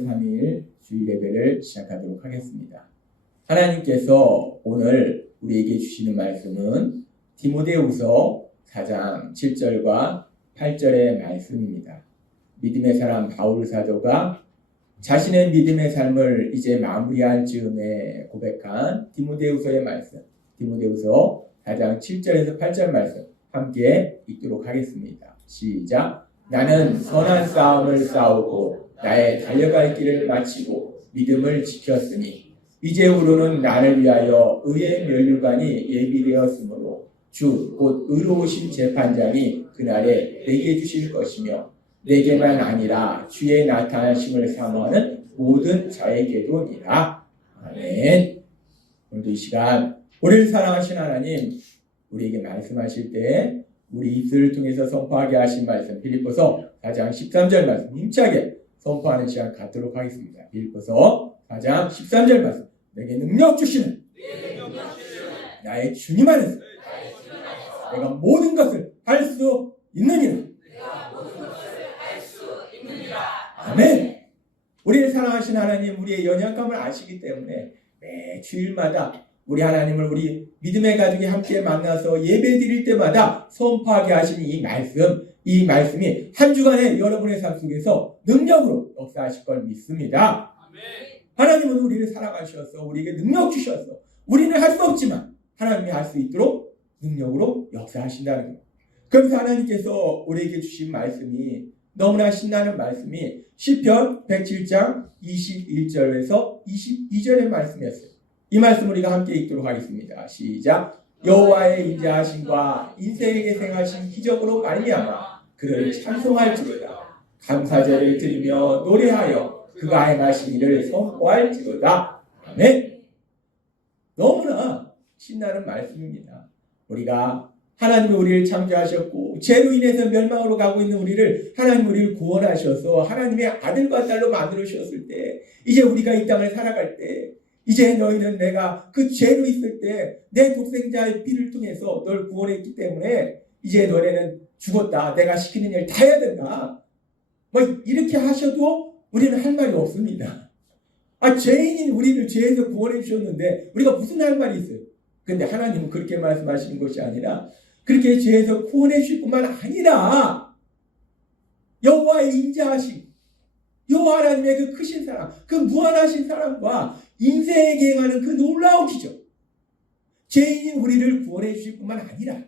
3일 주일 예배를 시작하도록 하겠습니다. 하나님께서 오늘 우리에게 주시는 말씀은 디모데후서 4장 7절과 8절의 말씀입니다. 믿음의 사람 바울 사도가 자신의 믿음의 삶을 이제 마무리할 즈음에 고백한 디모데후서의 말씀, 디모데후서 4장 7절에서 8절 말씀 함께 읽도록 하겠습니다. 시작. 나는 선한 싸움을 싸우고 나의 달려갈 길을 마치고 믿음을 지켰으니 이제후로는 나를 위하여 의의 면류관이 예비되었으므로 주 곧 의로우신 재판장이 그날에 내게 주실 것이며 내게만 아니라 주의 나타나심을 사모하는 모든 자에게도니라. 아멘. 오늘도 이 시간 우리를 사랑하신 하나님 우리에게 말씀하실 때 우리 입술을 통해서 선포하게 하신 말씀 빌립보서 4장 13절 말씀 힘차게 선포하는 시간 갖도록 하겠습니다. 빌립보서 4장 13절 말씀 내게 능력 주시는 나의 주님 안에서 내가 모든 것을 할 수 있느니라. 아멘. 우리를 사랑하신 하나님 우리의 연약함을 아시기 때문에 매 주일마다 우리 하나님을 우리 믿음의 가족이 함께 만나서 예배 드릴 때마다 선포하게 하신 이 말씀이 한 주간의 여러분의 삶 속에서 능력으로 역사하실 걸 믿습니다. 아멘. 하나님은 우리를 사랑하셔서 우리에게 능력 주셔서 우리는 할 수 없지만 하나님이 할 수 있도록 능력으로 역사하신다는 것. 그래서 하나님께서 우리에게 주신 말씀이 너무나 신나는 말씀이 시편 107장 21절에서 22절의 말씀이었어요. 이 말씀 우리가 함께 읽도록 하겠습니다. 시작. 여호와의 인자하심과 인생에게 행하신 기적으로 말미암아 그를 찬송할지로다. 감사제를 드리며 노래하여 그가 행하신 일을 선포할지로다. 아멘. 너무나 신나는 말씀입니다. 우리가 하나님이 우리를 창조하셨고 죄로 인해서 멸망으로 가고 있는 우리를 하나님 우리를 구원하셔서 하나님의 아들과 딸로 만들어 주셨을 때 이제 우리가 이 땅을 살아갈 때 이제 너희는 내가 그 죄로 있을 때 내 독생자의 피를 통해서 널 구원했기 때문에 이제 너네는 죽었다. 내가 시키는 일 다 해야 된다. 뭐 이렇게 하셔도 우리는 할 말이 없습니다. 죄인인 우리를 죄에서 구원해 주셨는데 우리가 무슨 할 말이 있어요? 근데 하나님은 그렇게 말씀하시는 것이 아니라 그렇게 죄에서 구원해 주실 뿐만 아니라 여호와의 인자하심, 여호와 하나님의 그 크신 사랑, 그 무한하신 사랑과 인생에게 행하는 그 놀라운 기적, 죄인인 우리를 구원해 주실 뿐만 아니라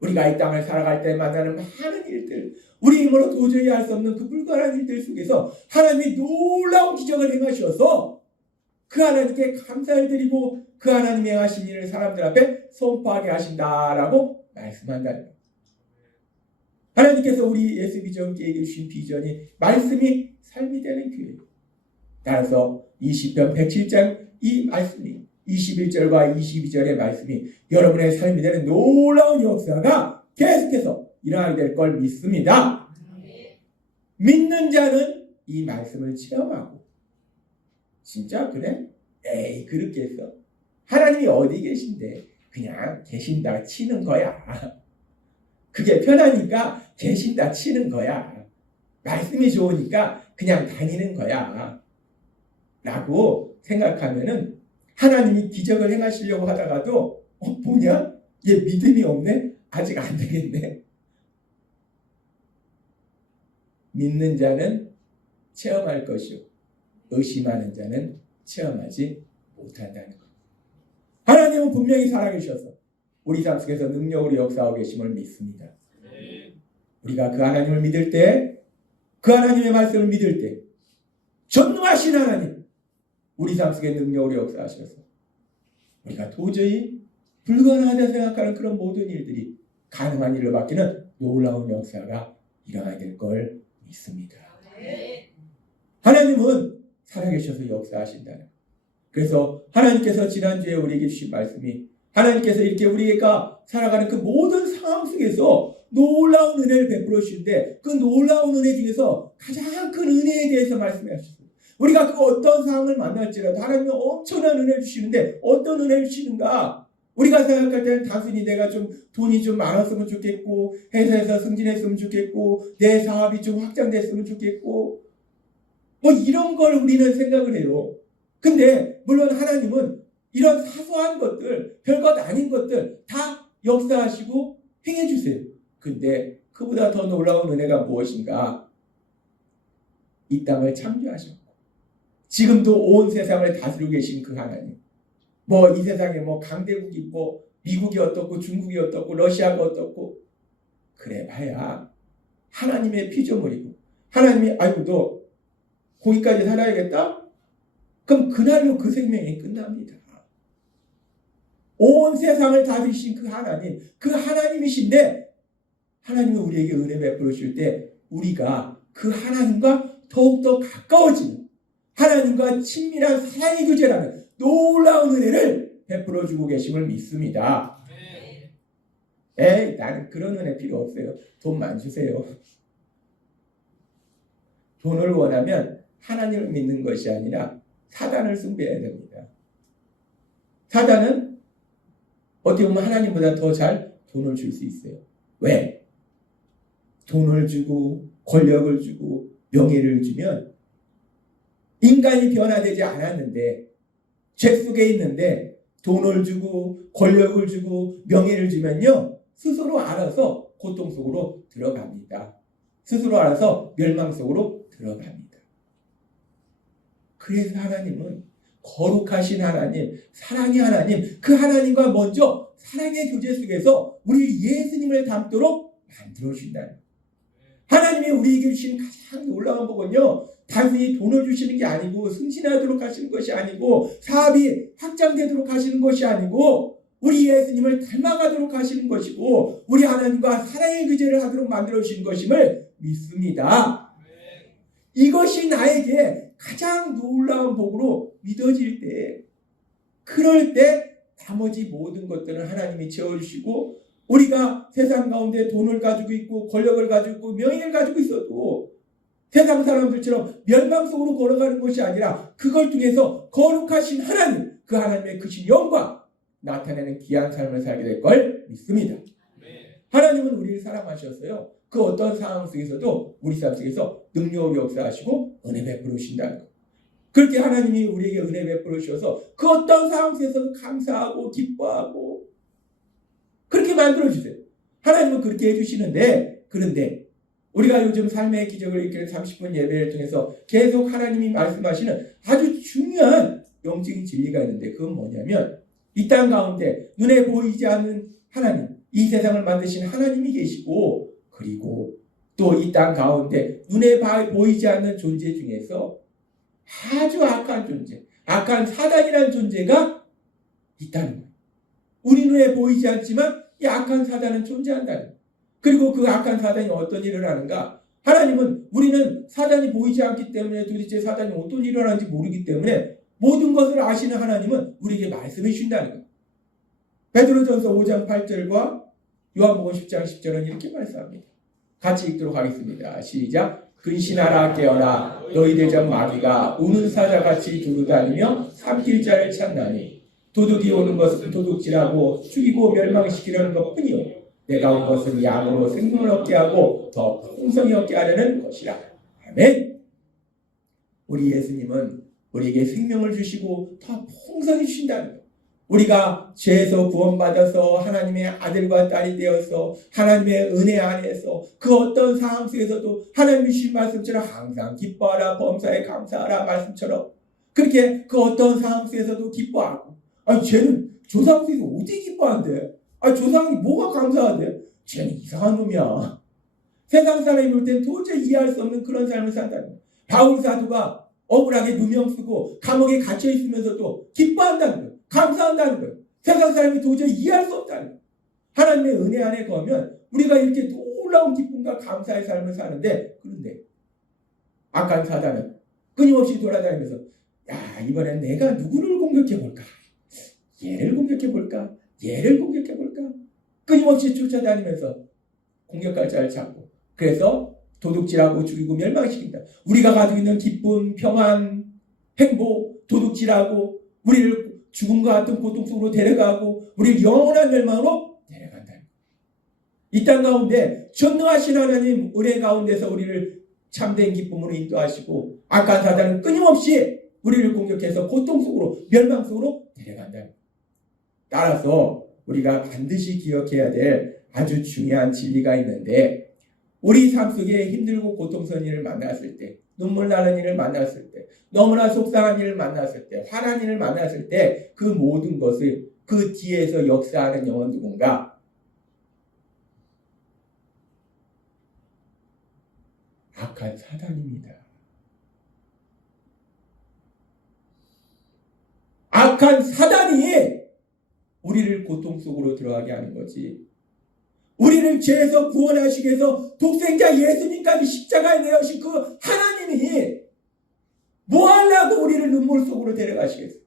우리가 이 땅을 살아갈 때 만나는 많은 일들, 우리 힘으로 도저히 할 수 없는 그 불가능한 일들 속에서 하나님이 놀라운 기적을 행하셔서 그 하나님께 감사를 드리고 그 하나님이 행하신 일을 사람들 앞에 선포하게 하신다라고 말씀한다는 거예요. 하나님께서 우리 예수비전교회에게 주신 비전이 말씀이 삶이 되는 교회예요. 따라서 이 시편 107장 이 말씀이 21절과 22절의 말씀이 여러분의 삶이 되는 놀라운 역사가 계속해서 일어나게 될 걸 믿습니다. 믿는 자는 이 말씀을 체험하고 진짜 그래? 에이 그렇게 했어. 하나님이 어디 계신데 그냥 계신다 치는 거야. 그게 편하니까 계신다 치는 거야. 말씀이 좋으니까 그냥 다니는 거야. 라고 생각하면은 하나님이 기적을 행하시려고 하다가도 뭐냐? 얘 믿음이 없네? 아직 안 되겠네. 믿는 자는 체험할 것이요 의심하는 자는 체험하지 못한다는 것. 하나님은 분명히 살아계셔서 우리 삶 속에서 능력으로 역사하고 계심을 믿습니다. 우리가 그 하나님을 믿을 때, 그 하나님의 말씀을 믿을 때 전능하신 하나님 우리 삶 속에 능력으로 역사하셔서 우리가 도저히 불가능하다 생각하는 그런 모든 일들이 가능한 일로 바뀌는 놀라운 역사가 일어나게 될 걸 믿습니다. 하나님은 살아계셔서 역사하신다는 것. 그래서 하나님께서 지난주에 우리에게 주신 말씀이 하나님께서 이렇게 우리가 살아가는 그 모든 상황 속에서 놀라운 은혜를 베풀어 주시는데 그 놀라운 은혜 중에서 가장 큰 은혜에 대해서 말씀하셨어요. 우리가 그 어떤 상황을 만날지라도 하나님은 엄청난 은혜를 주시는데 어떤 은혜를 주시는가? 우리가 생각할 때는 단순히 내가 좀 돈이 좀 많았으면 좋겠고 회사에서 승진했으면 좋겠고 내 사업이 좀 확장됐으면 좋겠고 뭐 이런 걸 우리는 생각을 해요. 근데 물론 하나님은 이런 사소한 것들, 별것 아닌 것들 다 역사하시고 행해주세요. 근데 그보다 더 놀라운 은혜가 무엇인가? 이 땅을 창조하셨고 지금도 온 세상을 다스리고 계신 그 하나님. 뭐 이 세상에 뭐 강대국이 있고 미국이 어떻고 중국이 어떻고 러시아가 어떻고 그래 봐야 하나님의 피조물이고 하나님이 아이고 너 거기까지 살아야겠다? 그럼 그날로 그 생명이 끝납니다. 온 세상을 다스리신 그 하나님, 그 하나님이신데 하나님은 우리에게 은혜 베풀어 주실 때 우리가 그 하나님과 더욱더 가까워지는 하나님과 친밀한 사랑의 교제라는 놀라운 은혜를 베풀어 주고 계심을 믿습니다. 에이, 나는 그런 은혜 필요 없어요. 돈만 주세요. 돈을 원하면 하나님을 믿는 것이 아니라 사단을 숭배해야 됩니다. 사단은 어떻게 보면 하나님보다 더 잘 돈을 줄 수 있어요. 왜? 돈을 주고 권력을 주고 명예를 주면 인간이 변화되지 않았는데 죄 속에 있는데 돈을 주고 권력을 주고 명예를 주면요 스스로 알아서 고통 속으로 들어갑니다. 스스로 알아서 멸망 속으로 들어갑니다. 그래서 하나님은 거룩하신 하나님, 사랑의 하나님, 그 하나님과 먼저 사랑의 교제 속에서 우리 예수님을 닮도록 만들어주신다는 하나님이 우리에게 주신 가장 놀라운 복은요 단순히 돈을 주시는 게 아니고 승진하도록 하시는 것이 아니고 사업이 확장되도록 하시는 것이 아니고 우리 예수님을 닮아가도록 하시는 것이고 우리 하나님과 사랑의 교제를 하도록 만들어주신 것임을 믿습니다. 이것이 나에게 가장 놀라운 복으로 믿어질 때 그럴 때 나머지 모든 것들은 하나님이 채워주시고 우리가 세상 가운데 돈을 가지고 있고 권력을 가지고 있고 명예를 가지고 있어도 세상 사람들처럼 멸망 속으로 걸어가는 것이 아니라 그걸 통해서 거룩하신 하나님 그 하나님의 크신 영광 나타내는 귀한 삶을 살게 될 걸 믿습니다. 하나님은 우리를 사랑하셨어요. 그 어떤 상황 속에서도 우리 삶 속에서 능력으로 역사하시고 은혜 베풀어 주신다는 것. 그렇게 하나님이 우리에게 은혜 베풀어 주셔서 그 어떤 상황 속에서도 감사하고 기뻐하고 그렇게 만들어 주세요. 하나님은 그렇게 해주시는데 그런데 우리가 요즘 삶의 기적을 이끌는 30분 예배를 통해서 계속 하나님이 말씀하시는 아주 중요한 영적인 진리가 있는데 그건 뭐냐면 이 땅 가운데 눈에 보이지 않는 하나님 이 세상을 만드신 하나님이 계시고 그리고 또 이 땅 가운데 눈에 보이지 않는 존재 중에서 아주 악한 존재, 악한 사단이라는 존재가 있다는 거예요. 우리 눈에 보이지 않지만 이 악한 사단은 존재한다는 거예요. 그리고 그 악한 사단이 어떤 일을 하는가? 하나님은 우리는 사단이 보이지 않기 때문에 도대체 사단이 어떤 일을 하는지 모르기 때문에 모든 것을 아시는 하나님은 우리에게 말씀해 주신다는 거예요. 베드로전서 5장 8절과 요한복음 10장 10절은 이렇게 말씀합니다. 같이 읽도록 하겠습니다. 시작. 근신하라 깨어라 너희 대적 마귀가 우는 사자같이 두루다니며 삼킬 자를 찾나니 도둑이 오는 것은 도둑질하고 죽이고 멸망시키려는 것뿐이요 내가 온 것은 양으로 생명을 얻게 하고 더 풍성히 얻게 하려는 것이라. 아멘. 우리 예수님은 우리에게 생명을 주시고 더 풍성히 주신다는 것. 우리가 죄에서 구원받아서 하나님의 아들과 딸이 되어서 하나님의 은혜 안에서 그 어떤 상황 속에서도 하나님이 주신 말씀처럼 항상 기뻐하라 범사에 감사하라 말씀처럼 그렇게 그 어떤 상황 속에서도 기뻐하고 아니 쟤는 조상 속에서 어떻게 기뻐한대? 아니 조상이 뭐가 감사한대? 쟤는 이상한 놈이야. 세상 사람이 볼 땐 도저히 이해할 수 없는 그런 삶을 산다는 거예요. 바울 사도가 억울하게 누명 쓰고 감옥에 갇혀 있으면서도 기뻐한다는 거예요. 감사한다는 거예요. 세상 사람이 도저히 이해할 수 없다는 거예요. 하나님의 은혜 안에 거하면 우리가 이렇게 놀라운 기쁨과 감사의 삶을 사는데 그런데 악한 사단은 끊임없이 돌아다니면서 야 이번엔 내가 누구를 공격해볼까? 얘를 공격해볼까? 얘를 공격해볼까? 끊임없이 쫓아다니면서 공격할 자를 찾고 그래서 도둑질하고 죽이고 멸망시킨다. 우리가 가지고 있는 기쁨, 평안, 행복, 도둑질하고 우리를 죽음과 같은 고통 속으로 데려가고 우리를 영원한 멸망으로 데려간다. 이 땅 가운데 전능하신 하나님 은혜 가운데서 우리를 참된 기쁨으로 인도하시고 악한 사단은 끊임없이 우리를 공격해서 고통 속으로 멸망 속으로 데려간다. 따라서 우리가 반드시 기억해야 될 아주 중요한 진리가 있는데 우리 삶 속에 힘들고 고통스러운 일을 만났을 때 눈물 나는 일을 만났을 때 너무나 속상한 일을 만났을 때 화난 일을 만났을 때 그 모든 것을 그 뒤에서 역사하는 영은 누군가? 악한 사단입니다. 악한 사단이 우리를 고통 속으로 들어가게 하는 거지. 우리를 죄에서 구원하시기 위해서 독생자 예수님까지 십자가에 내어신 그 하나님이 뭐 하려고 우리를 눈물 속으로 데려가시겠어?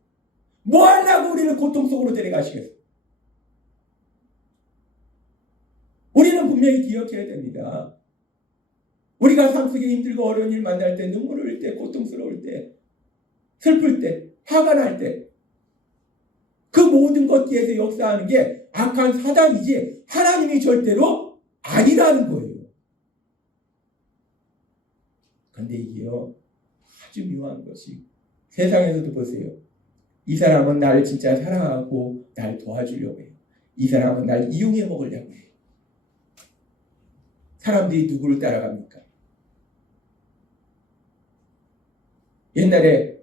뭐 하려고 우리를 고통 속으로 데려가시겠어? 우리는 분명히 기억해야 됩니다. 우리가 삶 속에 힘들고 어려운 일 만날 때, 눈물을 흘릴 때, 고통스러울 때, 슬플 때, 화가 날 때, 그 모든 것 뒤에서 역사하는 게 악한 사단이지 하나님이 절대로 아니라는 거예요. 그런데 이게요, 아주 묘한 것이 세상에서도 보세요. 이 사람은 나를 진짜 사랑하고 날 도와주려고 해요. 이 사람은 날 이용해 먹으려고 해요. 사람들이 누구를 따라갑니까? 옛날에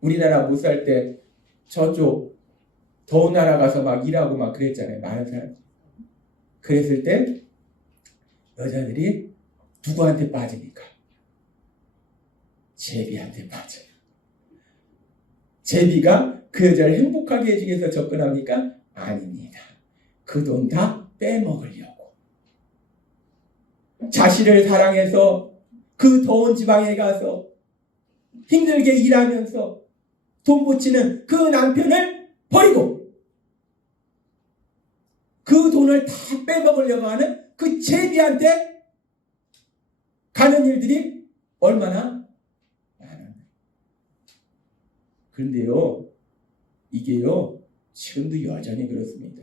우리나라 못 살 때 저쪽 더운 나라 가서 막 일하고 막 그랬잖아요. 많은 사람. 그랬을 때 여자들이 누구한테 빠집니까? 제비한테 빠져요. 제비가 그 여자를 행복하게 해주기 위해서 접근합니까? 아닙니다. 그 돈 다 빼먹으려고. 자신을 사랑해서 그 더운 지방에 가서 힘들게 일하면서 돈 붙이는 그 남편을 버리고 그 돈을 다 빼먹으려고 하는 그 제비한테 가는 일들이 얼마나 많아요. 그런데요, 이게요, 지금도 여전히 그렇습니다.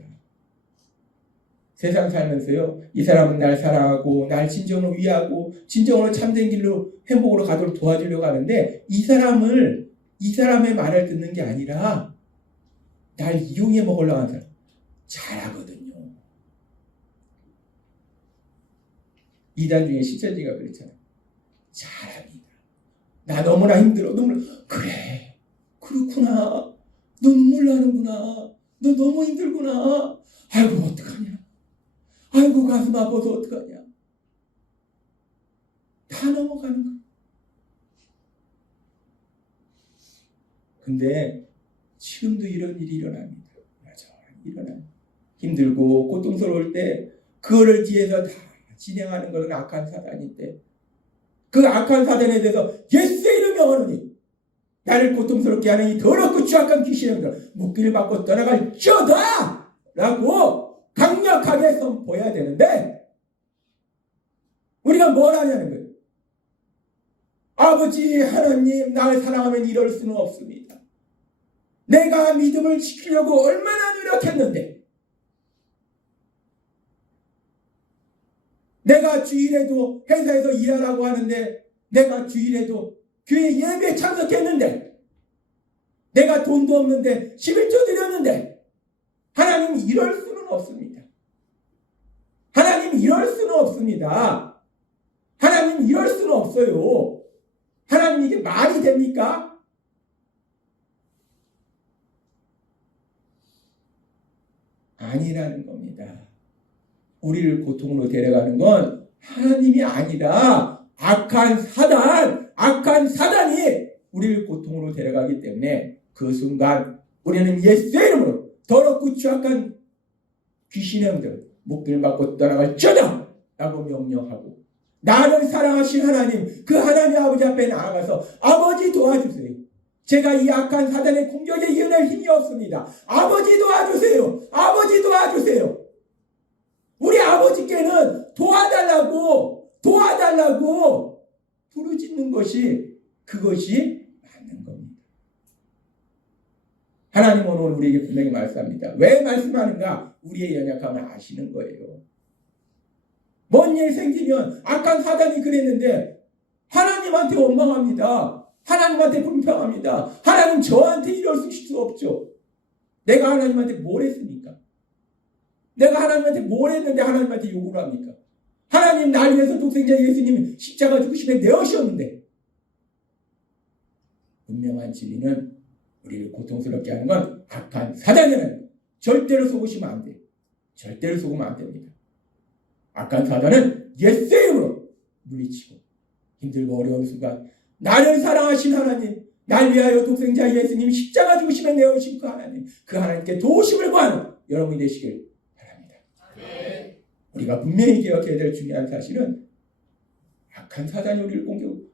세상 살면서요, 이 사람은 날 사랑하고 날 진정으로 위하고 진정으로 참된 길로 행복으로 가도록 도와주려고 하는데 이 사람의 말을 듣는 게 아니라 날 이용해 먹으려고 하는 사람 잘하거든요. 이단 중에 시천지가 그랬잖아요. 잘합니다. 나 너무나 힘들어. 그래. 그렇구나. 너 눈물 나는구나. 너 너무 힘들구나. 아이고 어떡하냐. 아이고 가슴 아파서 어떡하냐. 다 넘어가는 거야. 근데 지금도 이런 일이 일어납니다. 일어나요. 힘들고 고통스러울 때 그거를 뒤에서 다 진행하는 것은 악한 사단인데 그 악한 사단에 대해서 예수의 이름 명하노니 나를 고통스럽게 하는 이 더럽고 추악한 귀신들 묶기를 받고 떠나갈지어다 라고 강력하게 선포해야 되는데 우리가 뭘 하냐는 거예요. 아버지 하나님 나를 사랑하면 이럴 수는 없습니다. 내가 믿음을 지키려고 얼마나 노력했는데 내가 주일에도 회사에서 일하라고 하는데 내가 주일에도 교회 예배에 참석했는데 내가 돈도 없는데 11조 드렸는데 하나님 이럴 수는 없습니다. 하나님 이럴 수는 없습니다. 하나님 이럴 수는 없어요. 하나님 이게 말이 됩니까? 아니라는 겁니다. 우리를 고통으로 데려가는 건 하나님이 아니라 악한 사단이 우리를 고통으로 데려가기 때문에 그 순간 우리는 예수의 이름으로 더럽고 추악한 귀신의 영들 묶기를 받고 떠나갈지어다 라고 명령하고 나를 사랑하신 하나님 그 하나님 아버지 앞에 나아가서 아버지 도와주세요. 제가 이 악한 사단의 공격에 이겨낼 힘이 없습니다. 아버지 도와주세요. 아버지 도와주세요. 우리 아버지께는 도와달라고 부르짖는 것이 그것이 맞는 겁니다. 하나님은 오늘 우리에게 분명히 말씀합니다. 왜 말씀하는가? 우리의 연약함을 아시는 거예요. 뭔 일 생기면 악한 사단이 그랬는데 하나님한테 원망합니다. 하나님한테 불평합니다. 하나님 저한테 이럴 수 없죠. 내가 하나님한테 뭘 했습니까? 내가 하나님한테 뭘 했는데 하나님한테 요구를 합니까? 하나님 날 위해서 독생자 예수님 십자가 죽으심에 내어셨는데. 분명한 진리는 우리를 고통스럽게 하는 건 악한 사단이라는, 절대로 속으시면 안 돼요. 절대로 속으면 안 됩니다. 악한 사단은 예수의 이름으로 물리치고 힘들고 어려운 순간 나를 사랑하신 하나님, 날 위하여 독생자 예수님 십자가 죽으심에 내어주신 그 하나님, 그 하나님께 도우심을 구하는 여러분이 되시길 바랍니다. 네. 우리가 분명히 기억해야 될 중요한 사실은 악한 사단이 우리를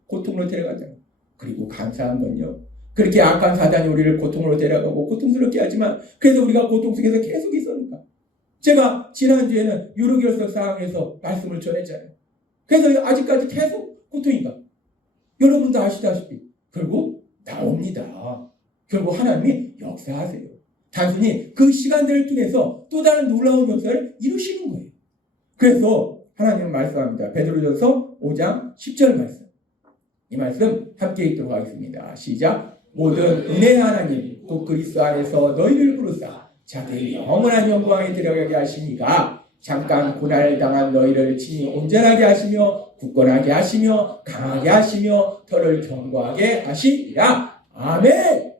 고통으로 데려간다. 그리고 감사한 건요, 그렇게 악한 사단이 우리를 고통으로 데려가고 고통스럽게 하지만 그래서 우리가 고통 속에서 계속 있었는가. 제가 지난주에는 유로결석 상황에서 말씀을 전했잖아요. 그래서 아직까지 계속 고통인가. 여러분도 아시다시피 결국 나옵니다. 결국 하나님이 역사하세요. 단순히 그 시간들을 통해서 또 다른 놀라운 역사를 이루시는 거예요. 그래서 하나님은 말씀합니다. 베드로전서 5장 10절 말씀. 이 말씀 함께 읽도록 하겠습니다. 시작. 모든 은혜의 하나님 곧 그리스도 안에서 너희를 부르사 자기의 영원한 영광에 들어가게 하시니가 잠깐 고난을 당한 너희를 친히 온전하게 하시며 굳건하게 하시며 강하게 하시며 털을 견고하게 하시리라. 아멘.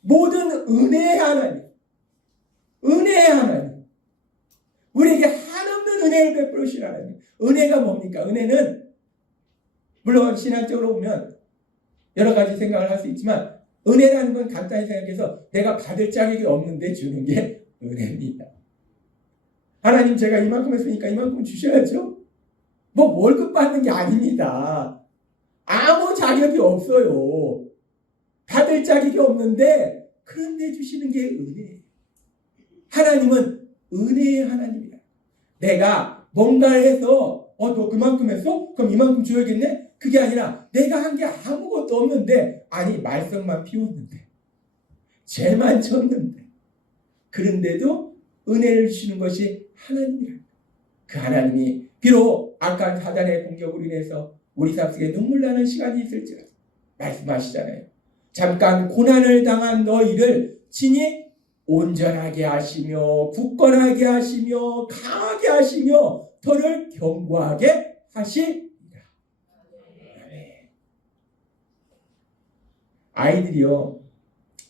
모든 은혜의 하나님, 은혜의 하나님, 우리에게 한없는 은혜를 베풀으신 하나님. 은혜가 뭡니까? 은혜는 물론 신학적으로 보면 여러 가지 생각을 할 수 있지만 은혜라는 건 간단히 생각해서 내가 받을 자격이 없는데 주는 게 은혜입니다. 하나님 제가 이만큼 했으니까 이만큼 주셔야죠. 뭐 월급 받는 게 아닙니다. 아무 자격이 없어요. 받을 자격이 없는데 그런데 주시는 게 은혜예요. 하나님은 은혜의 하나님이다. 내가 뭔가를 해서 너 그만큼 했어? 그럼 이만큼 줘야겠네? 그게 아니라 내가 한 게 아무것도 없는데, 아니 말썽만 피웠는데 죄만 졌는데 그런데도 은혜를 주시는 것이 하나님이라. 그 하나님이 비록 악한 사단의 공격으로 인해서 우리 삶 속에 눈물 나는 시간이 있을지라도 말씀하시잖아요. 잠깐 고난을 당한 너희를 친히 온전하게 하시며 굳건하게 하시며 강하게 하시며 털을 견고하게 하시리라. 아이들이요,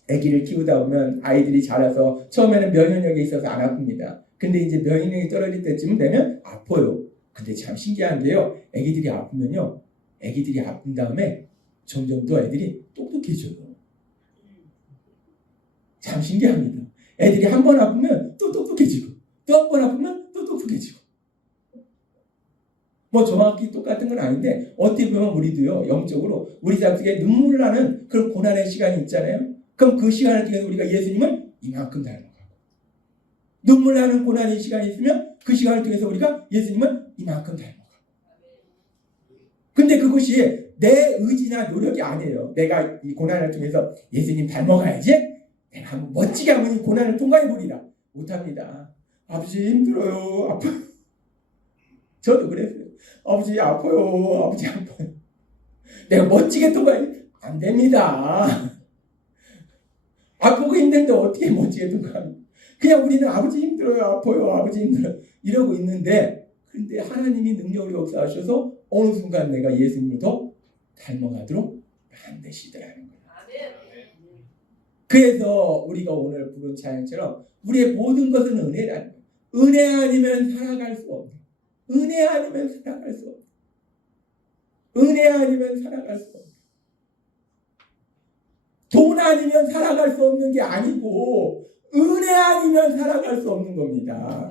아기를 키우다 보면 아이들이 자라서 처음에는 면역력이 있어서 안 아픕니다. 근데 이제 면역력이 떨어질 때쯤 되면 아파요. 근데 참 신기한 게요, 아기들이 아프면요, 아기들이 아픈 다음에 점점 더 애들이 똑똑해져요. 참 신기합니다. 애들이 한 번 아프면 또 똑똑해지고 또 한 번 아프면 또 똑똑해지고. 뭐 정확히 똑같은 건 아닌데 어떻게 보면 우리도요, 영적으로 우리 삶 속에 눈물 나는 그런 고난의 시간이 있잖아요. 그럼 그 시간을 통해서 우리가 예수님을 이만큼 닮아가고, 눈물 나는 고난의 시간이 있으면 그 시간을 통해서 우리가 예수님을 이만큼 닮아가고. 근데 그것이 내 의지나 노력이 아니에요. 내가 이 고난을 통해서 예수님 닮아가야지, 내가 한번 멋지게 한번 이 고난을 통과해보리라. 못합니다. 아버지 힘들어요. 아파요. 저도 그랬어요. 아버지 아파요. 아버지 아파요. 내가 멋지게 통과해. 안 됩니다. 아프고 힘든데 어떻게 멋지게 통과합니까? 그냥 우리는 아버지 힘들어요. 아파요. 아버지 힘들어요. 이러고 있는데, 근데 하나님이 능력으로 역사하셔서 어느 순간 내가 예수님을 더 닮아가도록 만드시더라는 거예요. 그래서 우리가 오늘 부른 찬양처럼 우리의 모든 것은 은혜라는 거예요. 은혜 아니면 살아갈 수 없는, 은혜 아니면 살아갈 수 없는, 은혜 아니면 살아갈 수 없는, 돈 아니면 살아갈 수 없는 게 아니고 은혜 아니면 살아갈 수 없는 겁니다.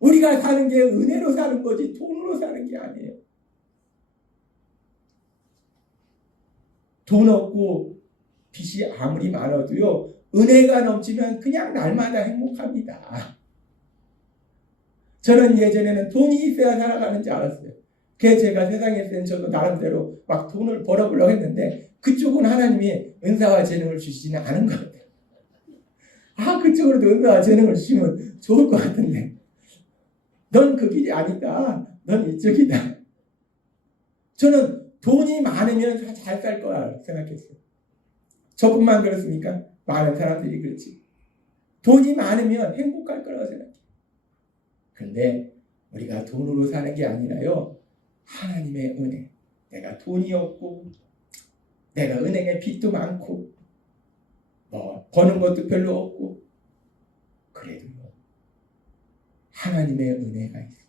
우리가 사는 게 은혜로 사는 거지 돈으로 사는 게 아니에요. 돈 없고 빚이 아무리 많아도요, 은혜가 넘치면 그냥 날마다 행복합니다. 저는 예전에는 돈이 있어야 살아가는 줄 알았어요. 그래서 제가 세상에 있을 때는 저도 나름대로 막 돈을 벌어보려고 했는데 그쪽은 하나님이 은사와 재능을 주시지는 않은 것 같아요. 그쪽으로도 은사와 재능을 주시면 좋을 것 같은데 넌 그 길이 아니다. 넌 이쪽이다. 저는 돈이 많으면 잘 살 거라 생각했어요. 저뿐만 그렇습니까? 많은 사람들이 그렇지. 돈이 많으면 행복할 거라고 생각해요. 그런데 우리가 돈으로 사는 게 아니라요, 하나님의 은혜. 내가 돈이 없고 내가 은행에 빚도 많고 버는 것도 별로 없고 그래도 하나님의 은혜가 있으면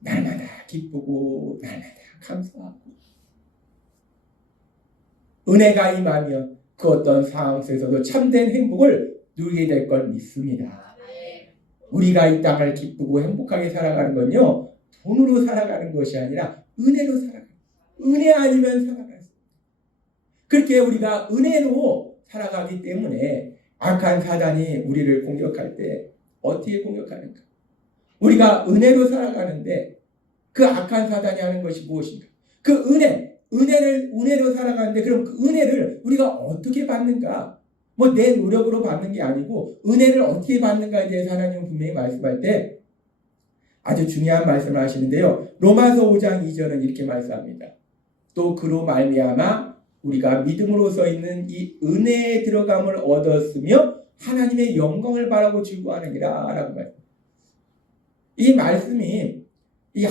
날마다 기쁘고 날마다 감사하고 은혜가 임하면 그 어떤 상황 속에서도 참된 행복을 누리게 될 걸 믿습니다. 우리가 이 땅을 기쁘고 행복하게 살아가는 건요, 돈으로 살아가는 것이 아니라 은혜로 살아가는 거예요. 은혜 아니면 살아갈 수 없어요. 그렇게 우리가 은혜로 살아가기 때문에 악한 사단이 우리를 공격할 때 어떻게 공격하는가? 우리가 은혜로 살아가는데 그 악한 사단이 하는 것이 무엇인가? 그 은혜로 살아가는데 그럼 그 은혜를 우리가 어떻게 받는가? 내 노력으로 받는 게 아니고 은혜를 어떻게 받는가에 대해서 하나님은 분명히 말씀할 때 아주 중요한 말씀을 하시는데요. 로마서 5장 2절은 이렇게 말씀합니다. 또 그로 말미암아 우리가 믿음으로써 있는 이 은혜에 들어감을 얻었으며 하나님의 영광을 바라고 즐거워하느니라 라고 말합니다. 이 말씀이 이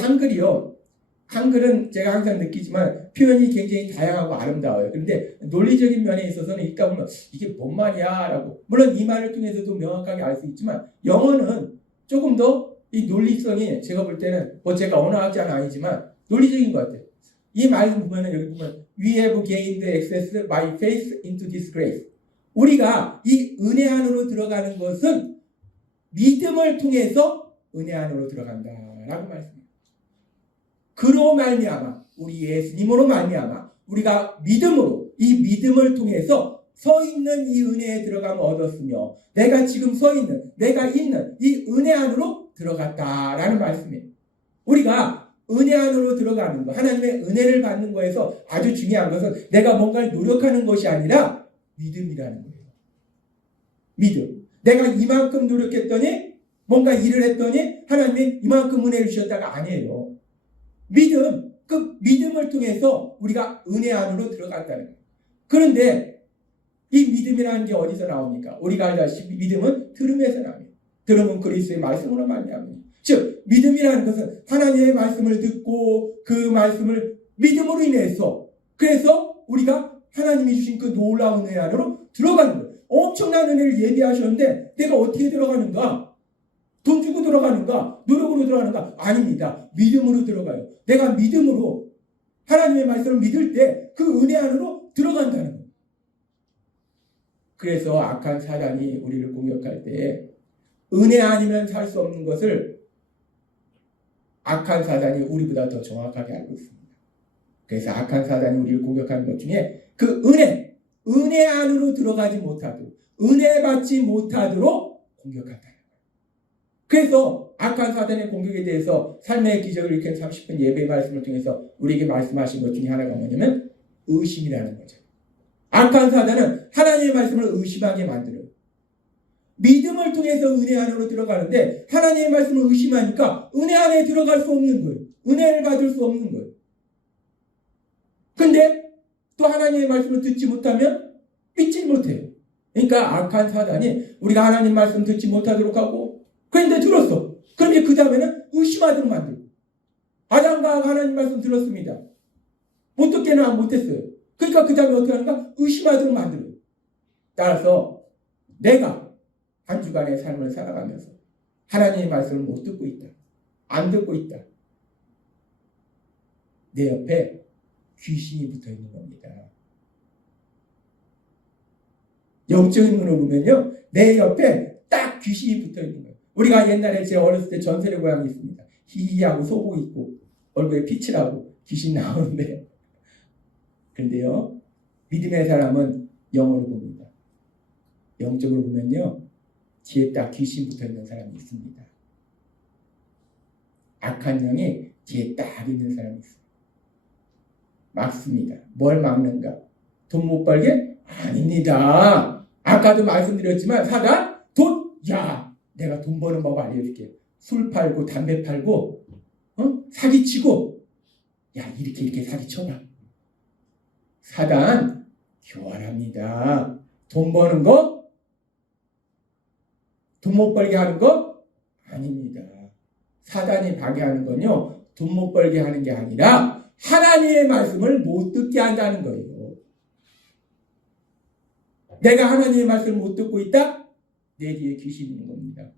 한글은 제가 항상 느끼지만 표현이 굉장히 다양하고 아름다워요. 그런데 논리적인 면에 있어서는 읽다 보면 이게 뭔 말이야 라고, 물론 이 말을 통해서도 명확하게 알 수 있지만 영어는 조금 더 이 논리성이 제가 볼 때는 제가 언어학자는 아니지만 논리적인 것 같아요. 이 말씀 보면 여기 보면 We have gained access by faith into this grace. 우리가 이 은혜 안으로 들어가는 것은 믿음을 통해서 은혜 안으로 들어간다라고 말씀합니다. 그로 말미암아 우리 예수님으로 말미암아 우리가 이 믿음을 통해서 서 있는 이 은혜에 들어감을 얻었으며 내가 지금 서 있는 내가 있는 이 은혜 안으로 들어갔다라는 말씀이에요. 우리가 은혜 안으로 들어가는 것, 하나님의 은혜를 받는 거에서 아주 중요한 것은 내가 뭔가를 노력하는 것이 아니라 믿음이라는 거예요. 믿음. 내가 이만큼 노력했더니 뭔가 일을 했더니 하나님이 이만큼 은혜를 주셨다가 아니에요. 믿음. 그 믿음을 통해서 우리가 은혜 안으로 들어간다는 거예요. 그런데 이 믿음이라는 게 어디서 나옵니까? 우리가 알다시피 믿음은 들음에서 나옵니다. 들음은 그리스도의 말씀으로 말미암습니다. 즉 믿음이라는 것은 하나님의 말씀을 듣고 그 말씀을 믿음으로 인해서 그래서 우리가 하나님이 주신 그 놀라운 은혜 안으로 들어가는 거예요. 엄청난 은혜를 예비하셨는데 내가 어떻게 들어가는가? 돈 주고 들어가는가? 노력으로 들어가는가? 아닙니다. 믿음으로 들어가요. 내가 믿음으로 하나님의 말씀을 믿을 때 그 은혜 안으로 들어간다는 거예요. 그래서 악한 사단이 우리를 공격할 때 은혜 아니면 살 수 없는 것을 악한 사단이 우리보다 더 정확하게 알고 있습니다. 그래서 악한 사단이 우리를 공격하는 것 중에 그 은혜 안으로 들어가지 못하도록, 은혜 받지 못하도록 공격한다는 거예요. 그래서 악한 사단의 공격에 대해서 삶의 기적을 일으킨 30분 예배 말씀을 통해서 우리에게 말씀하신 것 중에 하나가 뭐냐면 의심이라는 거죠. 악한 사단은 하나님의 말씀을 의심하게 만들어요. 믿음을 통해서 은혜 안으로 들어가는데 하나님의 말씀을 의심하니까 은혜 안에 들어갈 수 없는 거예요. 은혜를 받을 수 없는 거예요. 근데 또 하나님의 말씀을 듣지 못하면 믿지 못해요. 그러니까 악한 사단이 우리가 하나님 말씀 듣지 못하도록 하고 그런데 들었어. 그런데 그 다음에는 의심하도록 만들고 아담과 하나님 말씀 들었습니다. 못 듣게는 못했어요. 그러니까 그 다음에 어떻게 하는가? 의심하도록 만들어요. 따라서 내가 한 주간의 삶을 살아가면서 하나님의 말씀을 못 듣고 있다. 안 듣고 있다. 내 옆에 귀신이 붙어 있는 겁니다. 영적인 눈으로 보면요. 내 옆에 딱 귀신이 붙어 있는 거예요. 우리가 옛날에 제 어렸을 때 전설의 고향이 있습니다. 히히하고 소복 입고 얼굴에 빛이 나고 귀신 나오는데 근데요. 믿음의 사람은 영으로 봅니다. 영적으로 보면요. 뒤에 딱 귀신 붙어 있는 사람이 있습니다. 악한 영이 뒤에 딱 있는 사람이 있어요. 막습니다. 뭘 막는가? 돈 못 벌게? 아닙니다. 아까도 말씀드렸지만 사단 돈? 야 내가 돈 버는 법 알려줄게. 술 팔고 담배 팔고 사기치고 야, 이렇게 사기쳐봐. 사단 교활합니다. 돈 버는 거, 돈 못 벌게 하는 거 아닙니다. 사단이 방해하는 건요, 돈 못 벌게 하는 게 아니라 하나님의 말씀을 못 듣게 한다는 거예요. 내가 하나님의 말씀을 못 듣고 있다? 내 뒤에 귀신이 있는 겁니다.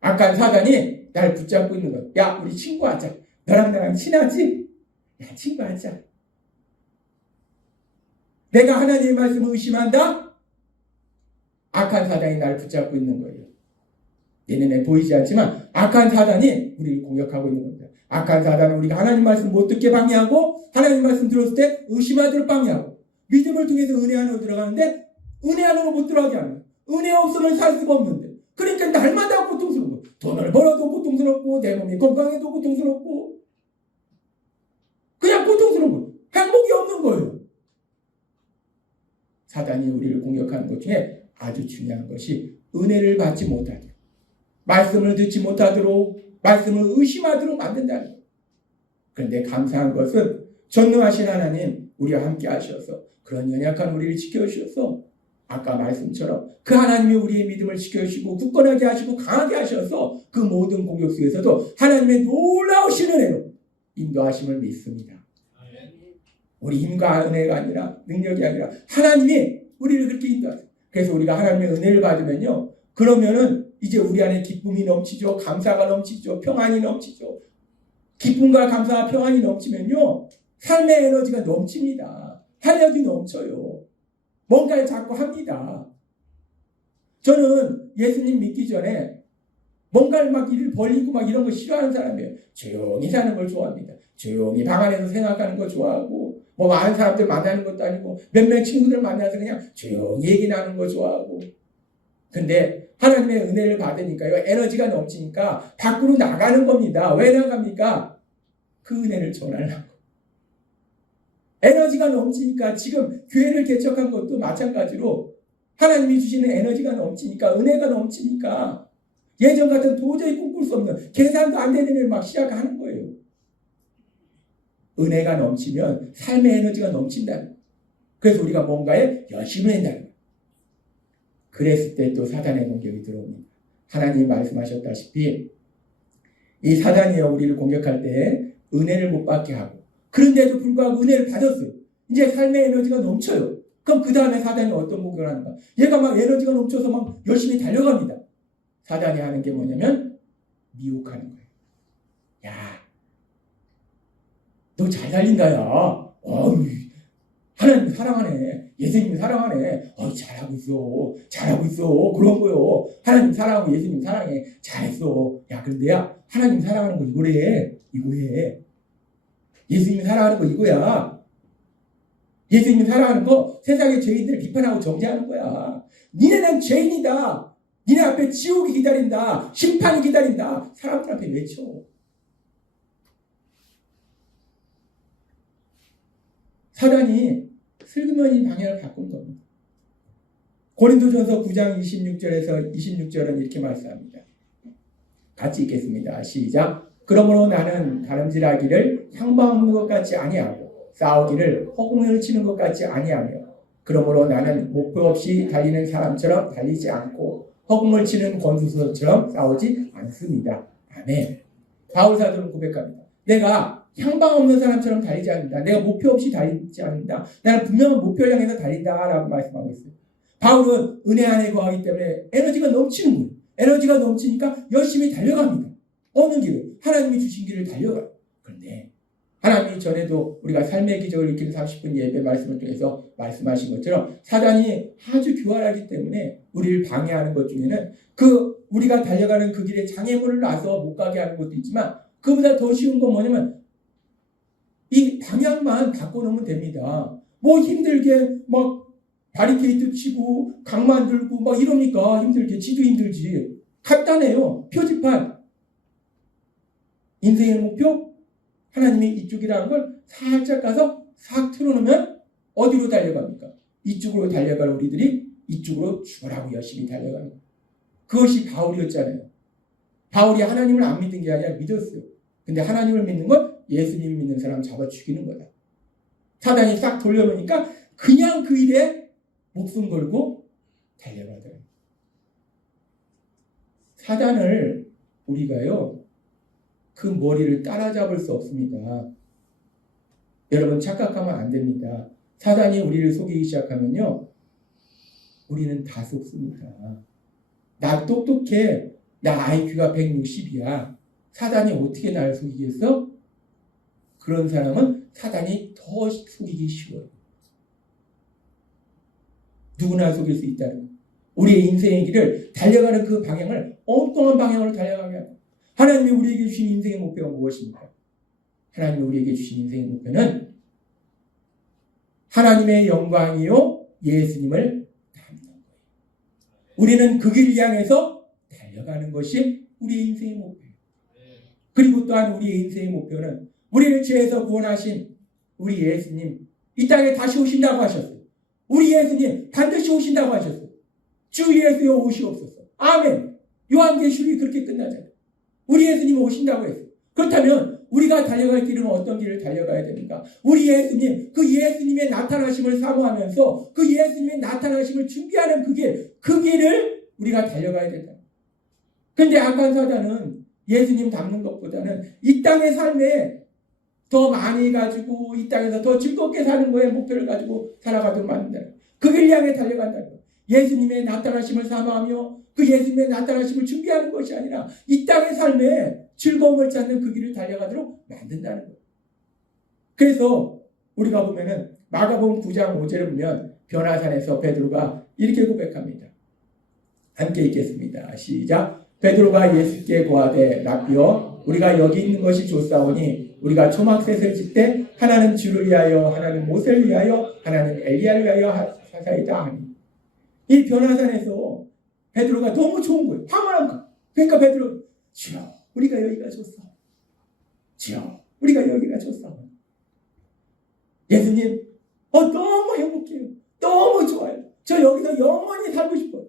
악한 사단이 날 붙잡고 있는 거야. 야, 우리 친구하자. 너랑 나랑 친하지? 야, 친구하자. 내가 하나님의 말씀을 의심한다? 악한 사단이 날 붙잡고 있는 거예요. 내 눈에 보이지 않지만 악한 사단이 우리를 공격하고 있는 겁니다. 악한 사단은 우리가 하나님 말씀 못 듣게 방해하고, 하나님 말씀 들었을 때 의심하도록 방해하고, 믿음을 통해서 은혜 안으로 들어가는데 은혜 안으로 못 들어가게 하는, 은혜 없으면 살 수가 없는데, 그러니까 날마다 고통스러운 거예요. 돈을 벌어도 고통스럽고, 내 몸이 건강해도 고통스럽고, 그냥 고통스러운 거예요. 행복이 없는 거예요. 사단이 우리를 공격하는 것 중에 아주 중요한 것이 은혜를 받지 못하도록, 말씀을 듣지 못하도록, 말씀을 의심하도록 만든다는 거예요. 그런데 감사한 것은 전능하신 하나님 우리와 함께 하셔서 그런 연약한 우리를 지켜주셔서 아까 말씀처럼 그 하나님이 우리의 믿음을 지켜주시고 굳건하게 하시고 강하게 하셔서 그 모든 공격 속에서도 하나님의 놀라우신 은혜로 인도하심을 믿습니다. 우리 힘과 은혜가 아니라, 능력이 아니라 하나님이 우리를 그렇게 인도하세요. 그래서 우리가 하나님의 은혜를 받으면요, 그러면은 이제 우리 안에 기쁨이 넘치죠. 감사가 넘치죠. 평안이 넘치죠. 기쁨과 감사와 평안이 넘치면요, 삶의 에너지가 넘칩니다. 활력이 넘쳐요. 뭔가를 자꾸 합니다. 저는 예수님 믿기 전에 뭔가를 막 일을 벌리고 막 이런 거 싫어하는 사람이에요. 조용히 사는 걸 좋아합니다. 조용히 방 안에서 생각하는 거 좋아하고, 뭐 많은 사람들 만나는 것도 아니고, 몇몇 친구들 만나서 그냥 조용히 얘기 나누는 거 좋아하고. 근데 하나님의 은혜를 받으니까요, 에너지가 넘치니까 밖으로 나가는 겁니다. 왜 나갑니까? 그 은혜를 전하려고. 에너지가 넘치니까, 지금 교회를 개척한 것도 마찬가지로 하나님이 주시는 에너지가 넘치니까, 은혜가 넘치니까 예전 같은 도저히 꿈꿀 수 없는, 계산도 안 되는 일을 막 시작하는 거예요. 은혜가 넘치면 삶의 에너지가 넘친다는 거예요. 그래서 우리가 뭔가에 열심히 한다는 거예요. 그랬을 때 또 사단의 공격이 들어옵니다. 하나님이 말씀하셨다시피 이 사단이요, 우리를 공격할 때 은혜를 못 받게 하고, 그런데도 불구하고 은혜를 받았어요. 이제 삶의 에너지가 넘쳐요. 그럼 그 다음에 사단이 어떤 공격을 하는가? 얘가 막 에너지가 넘쳐서 막 열심히 달려갑니다. 사단이 하는 게 뭐냐면 미혹하는 거예요. 야, 너 잘 달린다, 야. 하나님 사랑하네. 예수님 사랑하네. 잘하고 있어. 잘하고 있어. 그런 거요. 하나님 사랑하고 예수님 사랑해. 잘했어. 야, 그런데야, 하나님 사랑하는 거 이거래. 이거해. 예수님 사랑하는 거 이거야. 예수님 사랑하는 거 세상의 죄인들을 비판하고 정죄하는 거야. 니네는 죄인이다. 니네 앞에 지옥이 기다린다. 심판이 기다린다. 사람들 앞에 외쳐. 사단이 슬그머니 방향을 바꾼 겁니다. 고린도전서 9장 26절에서 26절은 이렇게 말씀합니다. 같이 읽겠습니다. 시작. 그러므로 나는 다름질하기를 향방 없는 것 같이 아니하고 싸우기를 허공을 치는 것 같이 아니하며, 그러므로 나는 목표 없이 달리는 사람처럼 달리지 않고 허공을 치는 권수서처럼 싸우지 않습니다. 아멘. 바울 사도는 고백합니다. 내가 향방 없는 사람처럼 달리지 않는다. 내가 목표 없이 달리지 않는다. 나는 분명한 목표를 향해서 달린다라고 말씀하고 있어요. 바울은 은혜 안에 거하기 때문에 에너지가 넘치는 거예요. 에너지가 넘치니까 열심히 달려갑니다. 어느 길을? 하나님이 주신 길을 달려가요. 그런데 하나님이 전에도 우리가 삶의 기적을 일으키는 30분 예배 말씀을 통해서 말씀하신 것처럼 사단이 아주 교활하기 때문에 우리를 방해하는 것 중에는 우리가 달려가는 그 길에 장애물을 놔서 못 가게 하는 것도 있지만, 그보다 더 쉬운 건 뭐냐면 이 방향만 바꿔놓으면 됩니다. 뭐 힘들게 막 바리케이트 치고 강 만들고 막 이러니까 힘들게, 지도 힘들지. 간단해요. 표지판. 인생의 목표? 하나님이 이쪽이라는 걸 살짝 가서 싹 틀어놓으면 어디로 달려갑니까? 이쪽으로 달려갈 우리들이 이쪽으로 죽으라고 열심히 달려가는 거예요. 그것이 바울이었잖아요. 바울이 하나님을 안 믿은 게 아니라 믿었어요. 근데 하나님을 믿는 건 예수님 믿는 사람 잡아 죽이는 거다. 사단이 싹 돌려놓으니까 그냥 그 일에 목숨 걸고 달려가더라고요. 사단을 우리가요, 그 머리를 따라잡을 수 없습니다. 여러분 착각하면 안 됩니다. 사단이 우리를 속이기 시작하면요, 우리는 다 속습니다. 나 똑똑해. 나 IQ가 160이야. 사단이 어떻게 나를 속이겠어? 그런 사람은 사단이 더 속이기 쉬워요. 누구나 속일 수 있다는 거예요. 우리의 인생의 길을 달려가는 그 방향을 엉뚱한 방향으로 달려가게 합니다. 하나님이 우리에게 주신 인생의 목표가 무엇입니까? 하나님이 우리에게 주신 인생의 목표는 하나님의 영광이요 예수님을 닮는 거예요. 우리는 그 길을 향해서 달려가는 것이 우리의 인생의 목표예요. 그리고 또한 우리의 인생의 목표는 우리를 죄에서 구원하신 우리 예수님, 이 땅에 다시 오신다고 하셨어요. 우리 예수님 반드시 오신다고 하셨어요. 주 예수여 오시옵소서. 아멘. 요한계시록이 그렇게 끝나잖아요. 우리 예수님 오신다고 했어요. 그렇다면 우리가 달려갈 길은 어떤 길을 달려가야 됩니까? 우리 예수님, 그 예수님의 나타나심을 사모하면서 그 예수님의 나타나심을 준비하는 그 길을 우리가 달려가야 된다. 근데 악한 사단은 예수님 닮는 것보다는 이 땅의 삶에 더 많이 가지고 이 땅에서 더 즐겁게 사는 거에 목표를 가지고 살아가도록 만든다. 그 길 향해 달려간다는 거예요. 예수님의 나타나심을 사모하며 그 예수님의 나타나심을 준비하는 것이 아니라 이 땅의 삶에 즐거움을 찾는 그 길을 달려가도록 만든다는 거예요. 그래서 우리가 보면은 마가복음 9장 5절을 보면 변화산에서 베드로가 이렇게 고백합니다. 함께 읽겠습니다. 시작. 베드로가 예수께 고하되 라삐여 우리가 여기 있는 것이 좋사오니 우리가 초막셋을 짓되 하나는 주를 위하여 하나는 모세를 위하여 하나는 엘리야를 위하여 하사이다 하니. 이 변화산에서 베드로가 너무 좋은 거예요. 황홀한 거. 그러니까 베드로 주여 우리가 여기가 좋사오. 주여 우리가 여기가 좋사오. 예수님 너무 행복해요. 너무 좋아요. 저 여기서 영원히 살고 싶어요.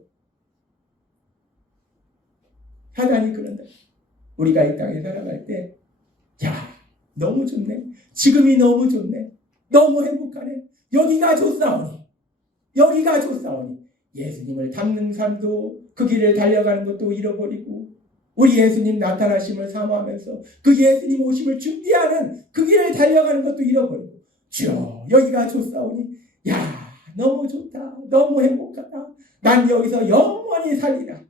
사단이 그런다. 우리가 이 땅에 살아갈 때 야 너무 좋네. 지금이 너무 좋네. 너무 행복하네. 여기가 좋사오니. 여기가 좋사오니. 예수님을 닮는 삶도 그 길을 달려가는 것도 잃어버리고 우리 예수님 나타나심을 사모하면서 그 예수님 오심을 준비하는 그 길을 달려가는 것도 잃어버리고 주여 여기가 좋사오니. 야 너무 좋다. 너무 행복하다. 난 여기서 영원히 살리라.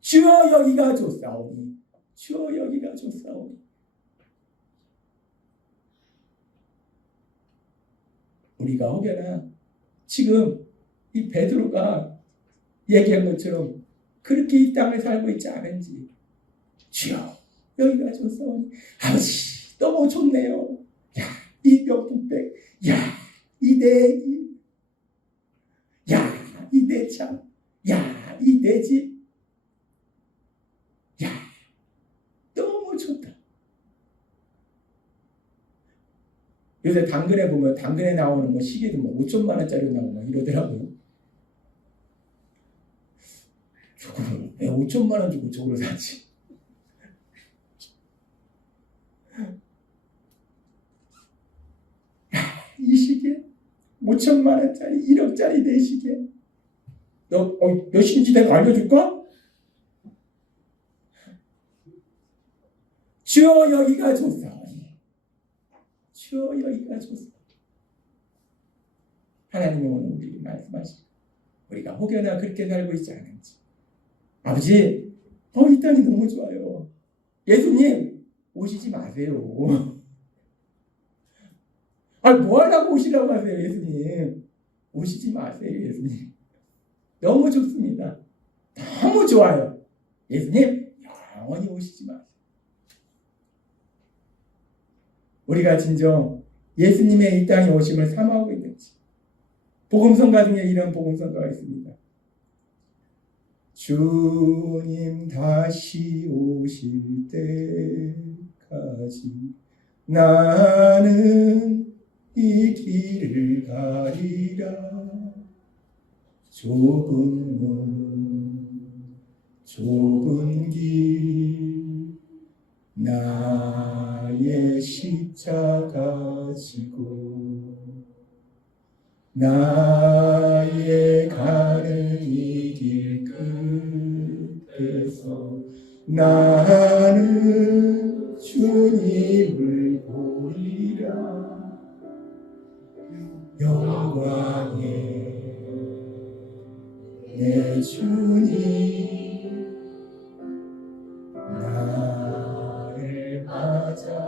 주여 여기가 좋사오니. 주여 여기가 좋사오니. 우리가 혹여나 지금 이 베드로가 얘기한 것처럼 그렇게 이 땅을 살고 있지 않은지 주여 여기가 좋사오니. 아버지 너무 좋네요. 야 이 명품백, 야 이 내기, 야 이 내 차, 야 이 내 집, 야 너무 좋다. 요새 당근에 보면 당근에 나오는 뭐 시계도 뭐 5천만 원짜리 나오고 막 이러더라고요. 저거를 왜 5천만 원 주고 저거를 사지? 이 시계 5천만 원짜리 1억짜리 내 시계 너 몇인지 내가 알려줄까? 주여 여기가 좋사오니. 주여 여기가 좋사오니. 하나님이 오늘 우리에게 말씀하시고 우리가 혹여나 그렇게 살고 있지 않은지. 아버지 이 땅이 너무 좋아요. 예수님 오시지 마세요. 뭐 하려고 오시라고 하세요. 예수님 오시지 마세요. 예수님 너무 좋습니다. 너무 좋아요. 예수님 영원히 오시지 마세요. 우리가 진정 예수님의 이 땅에 오심을 사모하고 있는지. 복음성가 중에 이런 복음성가가 있습니다. 주님 다시 오실 때까지 나는 이 길을 가리라. 좁은 문 좁은 길 나의 십자가 지고 나의 가는 이 길 끝에서 나는 주님을 보리라. 영광의 내 주님 나를 맞아주시네.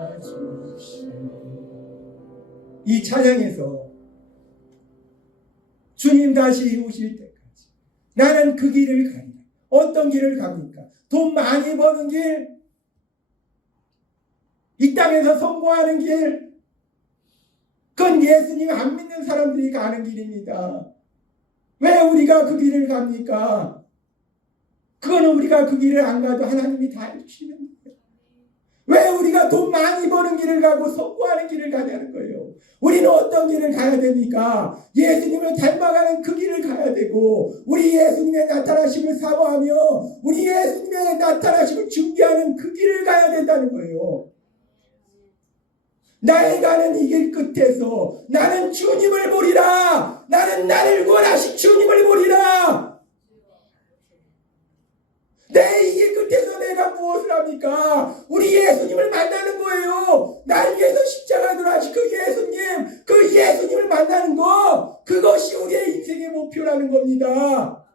이 찬양에서 주님 다시 오실 때까지 나는 그 길을 가리라. 어떤 길을 갑니까? 돈 많이 버는 길, 이 땅에서 성공하는 길, 그건 예수님 안 믿는 사람들이 가는 길입니다. 왜 우리가 그 길을 갑니까? 그거는 우리가 그 길을 안 가도 하나님이 다 해주시는 거예요. 왜 우리가 돈 많이 버는 길을 가고 성공하는 길을 가냐는 거예요. 우리는 어떤 길을 가야 됩니까? 예수님을 닮아가는 그 길을 가야 되고, 우리 예수님의 나타나심을 사모하며 우리 예수님의 나타나심을 준비하는 그 길을 가야 된다는 거예요. 나의 가는 이 길 끝에서 나는 주님을 보리라. 나는 나를 구원하신 주님을 보리라. 내 이 길 끝에서 내가 무엇을 합니까? 우리 예수님을 만나는 거예요. 날 위해서 십자가 돌아가신 그 예수님을 만나는 거, 그것이 우리의 인생의 목표라는 겁니다.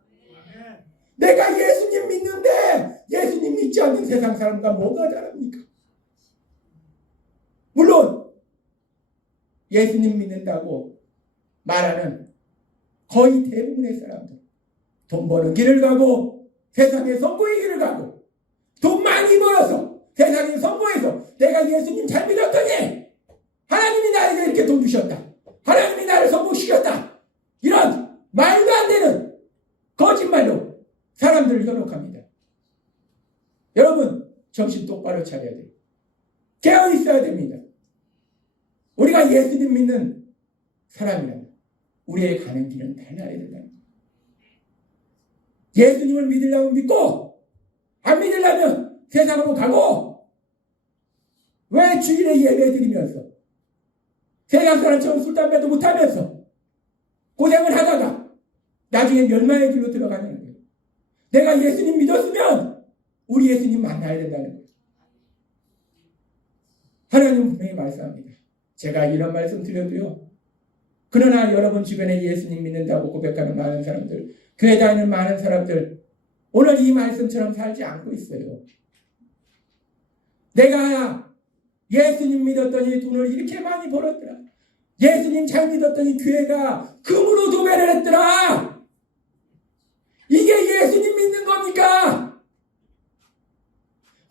내가 예수님 믿는데 예수님 믿지 않는 세상 사람과 뭐가 다릅니까? 물론 예수님 믿는다고 말하는 거의 대부분의 사람들, 돈 버는 길을 가고 세상의 성공의 길을 가고, 돈 많이 벌어서 세상의 성공해서 내가 예수님 잘 믿었더니 하나님이 나에게 이렇게 돈 주셨다, 하나님이 나를 성공시켰다, 이런 말도 안 되는 거짓말로 사람들을 현혹합니다. 여러분, 정신 똑바로 차려야 돼요. 깨어 있어야 됩니다. 우리가 예수님 믿는 사람이라면 우리의 가는 길은 달라야 된다. 예수님을 믿으려면 믿고, 안 믿으려면 세상으로 가고, 왜 주일에 예배 드리면서 세상 사람처럼 술, 담배도 못하면서 고생을 하다가 나중에 멸망의 길로 들어가는 거예요. 내가 예수님 믿었으면 우리 예수님 만나야 된다는 거예요. 하나님은 분명히 말씀합니다. 제가 이런 말씀 드려도요, 그러나 여러분 주변에 예수님 믿는다고 고백하는 많은 사람들, 교회 다니는 많은 사람들, 오늘 이 말씀처럼 살지 않고 있어요. 내가 예수님 믿었더니 돈을 이렇게 많이 벌었더라, 예수님 잘 믿었더니 교회가 금으로 도배를 했더라, 이게 예수님 믿는 겁니까?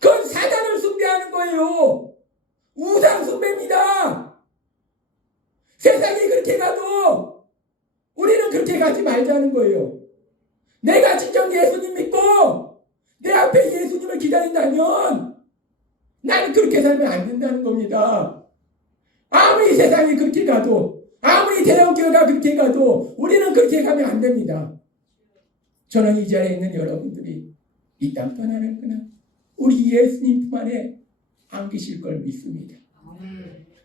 그건 사단을 숭배하는 거예요. 우상 숭배입니다. 세상이 그렇게 가도 우리는 그렇게 가지 말자는 거예요. 내가 진정 예수님 믿고 내 앞에 예수님을 기다린다면 나는 그렇게 살면 안 된다는 겁니다. 아무리 세상이 그렇게 가도, 아무리 대형교회가 그렇게 가도 우리는 그렇게 가면 안 됩니다. 저는 이 자리에 있는 여러분들이 이 땅 떠나는 그날 우리 예수님 품 안에 안기실 걸 믿습니다.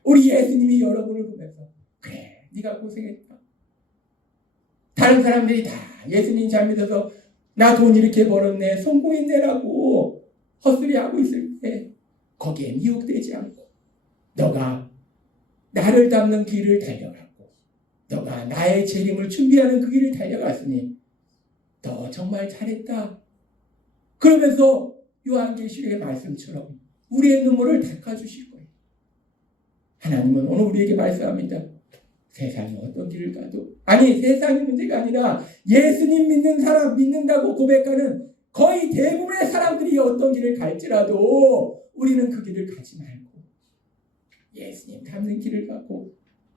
우리 예수님이 여러분을 보면서, 그래, 네가 고생했다. 다른 사람들이 다 예수님 잘 믿어서 나 돈 이렇게 벌었네, 성공했네라고 헛소리하고 있을 때 거기에 미혹되지 않고 너가 나를 닮는 길을 달려갔고 너가 나의 재림을 준비하는 그 길을 달려갔으니 너 정말 잘했다. 그러면서 요한계시록의 말씀처럼 우리의 눈물을 닦아주실 거예요. 하나님은 오늘 우리에게 말씀합니다. 세상이 어떤 길을 가도, 아니 세상이 문제가 아니라 예수님 믿는 사람, 믿는다고 고백하는 거의 대부분의 사람들이 어떤 길을 갈지라도 우리는 그 길을 가지 말고 예수님 닮는 길을 가고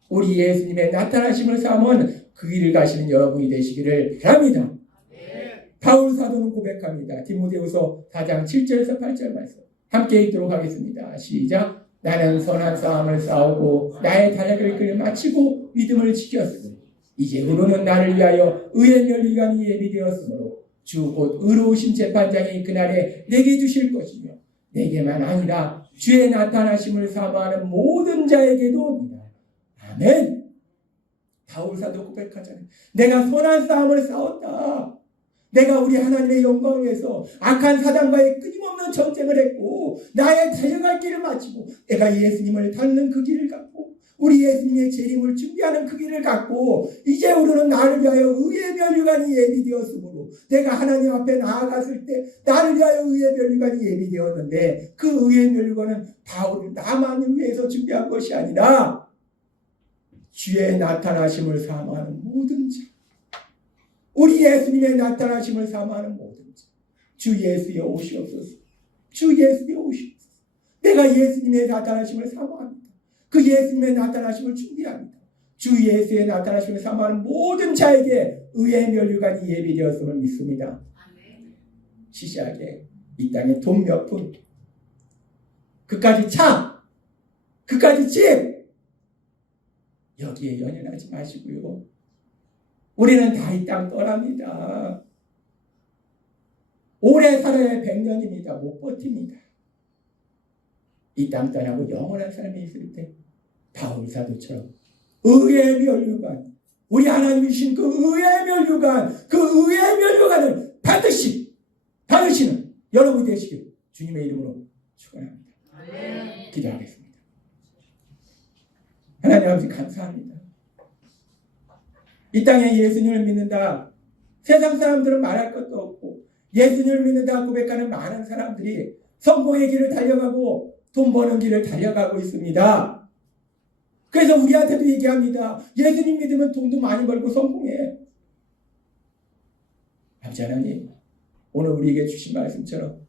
우리 예수님의 나타나심을 사모하는 그 길을 가시는 여러분이 되시기를 바랍니다. 바울 사도는 고백합니다. 디모데후서 4장 7절에서 8절 말씀 함께 읽도록 하겠습니다. 시작. 나는 선한 싸움을 싸우고 나의 달력을 마치고 믿음을 지켰으니 이제후로는 나를 위하여 의의 멸류관이 예비되었으므로 주 곧 의로우신 재판장이 그날에 내게 주실 것이며 내게만 아니라 주의 나타나심을 사모하는 모든 자에게도. 아멘. 바울사도 고백하잖아요. 내가 선한 싸움을 싸웠다. 내가 우리 하나님의 영광을 위해서 악한 사단과의 끊임없는 전쟁을 했고 나의 달려갈 길을 마치고 내가 예수님을 닮는 그 길을 갖고 우리 예수님의 재림을 준비하는 그 길을 갖고 이제 우리는 나를 위하여 의의 면류관이 예비되었으므로 내가 하나님 앞에 나아갔을 때 나를 위하여 의의 면류관이 예비되었는데 그 의의 면류관은 바울을 나만을 위해서 준비한 것이 아니라 주의 나타나심을 사모하는 모든 자, 우리 예수님의 나타나심을 사모하는 모든 자, 주 예수여 오시옵소서. 주 예수여 오시옵소서. 내가 예수님의 나타나심을 사모합니다. 그 예수님의 나타나심을 준비합니다. 주 예수의 나타나심을 사모하는 모든 자에게 의의 면류관이 예비되었음을 믿습니다. 시시하게 이 땅에 돈 몇 푼, 그까지 차, 그까지 집, 여기에 연연하지 마시고요. 우리는 다 이 땅 떠납니다. 오래 살아야 100년입니다. 못 버팁니다. 이 땅 떠나고 영원한 삶이 있을 때 바울 사도처럼 의의 면류관, 우리 하나님이신 그 의의 면류관, 그 의의 면류관을 반드시 받으시는 여러분이 되시길 주님의 이름으로 축원합니다. 기도하겠습니다. 하나님 아버지 감사합니다. 이 땅에 예수님을 믿는다. 세상 사람들은 말할 것도 없고 예수님을 믿는다 고백하는 많은 사람들이 성공의 길을 달려가고 돈 버는 길을 달려가고 있습니다. 그래서 우리한테도 얘기합니다. 예수님 믿으면 돈도 많이 벌고 성공해. 아버지 하나님, 오늘 우리에게 주신 말씀처럼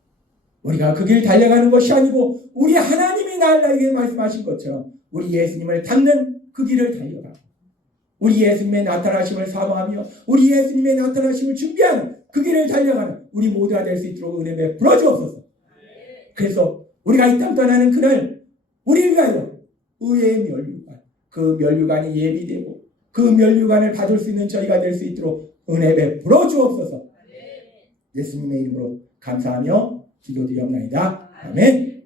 우리가 그 길 달려가는 것이 아니고 우리 하나님이 나에게 말씀하신 것처럼 우리 예수님을 닮는 그 길을 달려가고 우리 예수님의 나타나심을 사모하며 우리 예수님의 나타나심을 준비하는 그 길을 달려가는 우리 모두가 될 수 있도록 은혜 베풀어 주옵소서. 그래서 우리가 이 땅 떠나는 그날 우리를 위하여 의의 면류관, 그 면류관이 예비되고 그 면류관을 받을 수 있는 저희가 될 수 있도록 은혜 베풀어 주옵소서. 예수님의 이름으로 감사하며 기도드리옵나이다. 아멘.